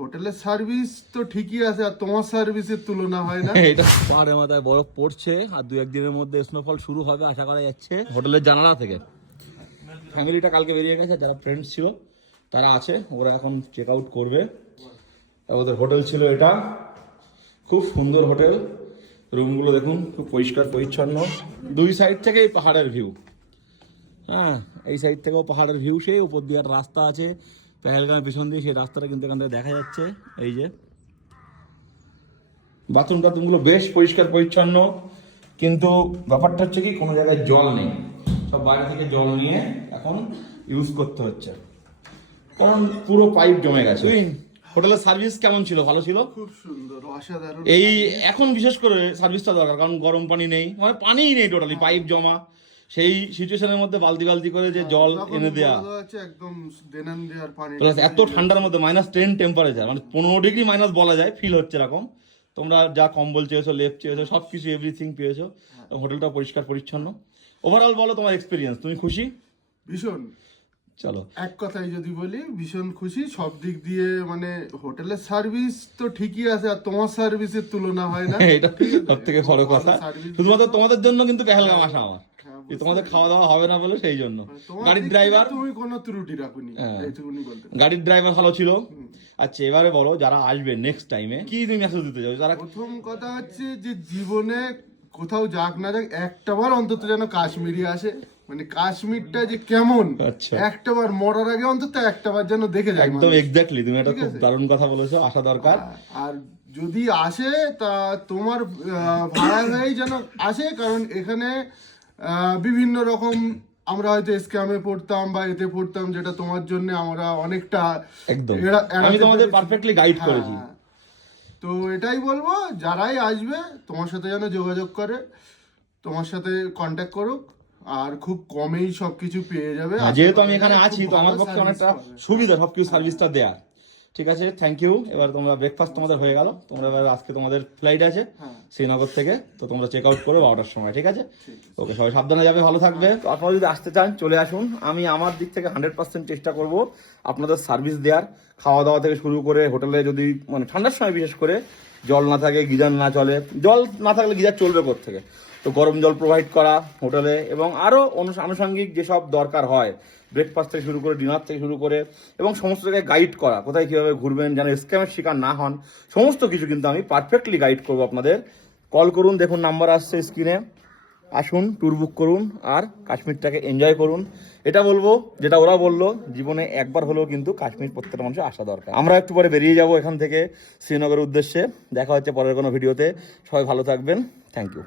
হোটেলের সার্ভিস তো ঠিকই আছে, আর তোমার সার্ভিসের তুলনা হয় না। এটা পাহাড়ের মাথায় বরফ পড়ছে, আর দু একদিনের মধ্যে স্নোফল শুরু হবে, আশা করা যাচ্ছে। হোটেলের জানালা থেকে। ফ্যামিলিটা কালকে বেরিয়ে গেছে, যারা ফ্রেন্ডস ছিল, তারা আছে, ওরা এখন চেক আউট করবে। ওদের হোটেল ছিল এটা। খুব সুন্দর হোটেল। রুমগুলো দেখুন, খুব পরিষ্কার, পরিচ্ছন্ন। দুই সাইড থেকেই পাহাড়ের ভিউ হ্যাঁ এই সাইড থেকেও পাহাড়ের ভিউ সেই, উপর দিয়ে রাস্তা আছে। পেহেলগাঁর পিছন দিয়ে সেই রাস্তাটা কিন্তু এখান থেকে দেখা যাচ্ছে। এই যে। বাথরুম টাথরুমগুলো বেশ পরিষ্কার পরিচ্ছন্ন কিন্তু ব্যাপারটা হচ্ছে কি কোনো জায়গায় জল নেই। সব বাইরে থেকে জল নিয়ে এখন ইউজ করতে হচ্ছে। কারণ পুরো পাইপ জমে গেছে। হোটেলের সার্ভিস কেমন ছিল? ভালো ছিল? খুব সুন্দর অসাধারণ এই এখন বিশেষ করে সার্ভিসটা দরকার কারণ গরম পানি নেই। মানে পানিই নেই টোটালি পাইপ জমা। সেই সিচুয়েশনের মধ্যে বালতি বালতি করে যে জল এনে দেয়া। একদম দেনান দেওয়ার পানি প্লাস এত ঠান্ডার মধ্যে মাইনাস টেন টেম্পারেচার মানে পনেরো ডিগ্রি মাইনাস বলা যায় ফিল হচ্ছে এরকম। তোমরা যা কম্বল চেয়েছো লেপ চেয়েছো সব কিছু এভরিথিং পেয়েছ হোটেলটা পরিষ্কার পরিচ্ছন্ন। ওভারঅল বলো তোমার এক্সপিরিয়েন্স তুমি খুশি? ভীষণ। চলো। এক কথায় যদি বলি ভীষণ খুশি। সব দিক দিয়ে মানে হোটেলের সার্ভিস তো ঠিকই আছে আর তোমার সার্ভিসের তুলনা হয় না। এটা সব থেকে বড় কথা। শুধুমাত্র তোমাদের জন্য কিন্তু পেহেলগাম আসা আমার। হ্যাঁ, যে তোমাদের খাওয়া দাওয়া হবে না বলে সেই জন্য। গাড়ির ড্রাইভার তুমি কোনো ত্রুটি রাখুনি হ্যাঁ। গাড়ির ড্রাইভার ভালো ছিল। আচ্ছা এবারে বলো যারা আসবে নেক্সট টাইমে কি তুমি মেসেজ দিতে চাও যারা প্রথম কথা হচ্ছে যে জীবনে কোথাও যাক না যাক একটা বার অন্তত যেন কাশ্মীরি আসে। মানে কাশ্মীরটা যে কেমন আচ্ছা। একটা বার মরার আগে অন্তত একটা বার যেন দেখে যায় একদম। এক্স্যাক্টলি তুমি একটা খুব দারুণ কথা বলেছ আসা দরকার। আর যদি আসে তা তোমার ভাড়া হয়েই যেন আসে কারণ এখানে বিভিন্ন রকম আমরা হয়তো স্ক্যামে পড়তাম বা এতে পড়তাম যেটা তোমার জন্য আমরা অনেকটা একদম। আমি তোমাদের পারফেক্টলি গাইড হ্যাঁ। করেছি। তো এটাই বলব যারাই আসবে তোমার সাথে যেন যোগাযোগ করে তোমার সাথে কন্ট্যাক্ট করুক আর খুব কমেই সবকিছু পেয়ে যাবে। হ্যাঁ, যেহেতু আমি এখানে আছি তো আমার পক্ষে অনেকটা সুবিধা সবকিছু সার্ভিসটা দেয়া। ঠিক আছে থ্যাংক ইউ এবার তোমরা ব্রেকফাস্ট তোমাদের হয়ে গেল। তোমরা এবার আজকে তোমাদের ফ্লাইট আছে হ্যাঁ। শ্রীনগর থেকে। তো তোমরা চেক আউট করে বারোটার সময় ঠিক আছে? ওকে সবাই সাবধানে যাবে ভালো থাকবে। তো আপনারা যদি আসতে চান চলে আসুন। আমি আমার দিক থেকে হান্ড্রেড পার্সেন্ট চেষ্টা করব আপনাদের সার্ভিস দেওয়ার। খাওয়া দাওয়া থেকে শুরু করে হোটেলে যদি মানে ঠান্ডার সময় বিশেষ করে জল না থাকে, গিজার না চলে, জল না থাকলে গিজার চলবে থেকে তো গরম জল প্রোভাইড করা হোটেলে এবং আরও আনুষঙ্গিক যেসব দরকার হয় ব্রেকফাস্ট থেকে শুরু করে ডিনার থেকে শুরু করে এবং সমস্ত জায়গায় গাইড করা, কোথায় কীভাবে ঘুরবেন, যেন স্ক্যামের শিকার না হন, সমস্ত কিছু কিন্তু আমি পারফেক্টলি গাইড করব আপনাদের। কল করুন, দেখুন নাম্বার আসছে স্ক্রিনে আসুন ট্যুর বুক করুন আর কাশ্মীরটাকে এনজয় করুন। এটা বলব, যেটা ওরা বলল, জীবনে একবার হলেও কিন্তু কাশ্মীর প্রত্যেকটা মানুষের আসা দরকার। আমরা একটু পরে বেরিয়ে যাব এখান থেকে শ্রীনগরের উদ্দেশ্যে। দেখা হচ্ছে পরের কোনো ভিডিওতে। সবাই ভালো থাকবেন। Thank you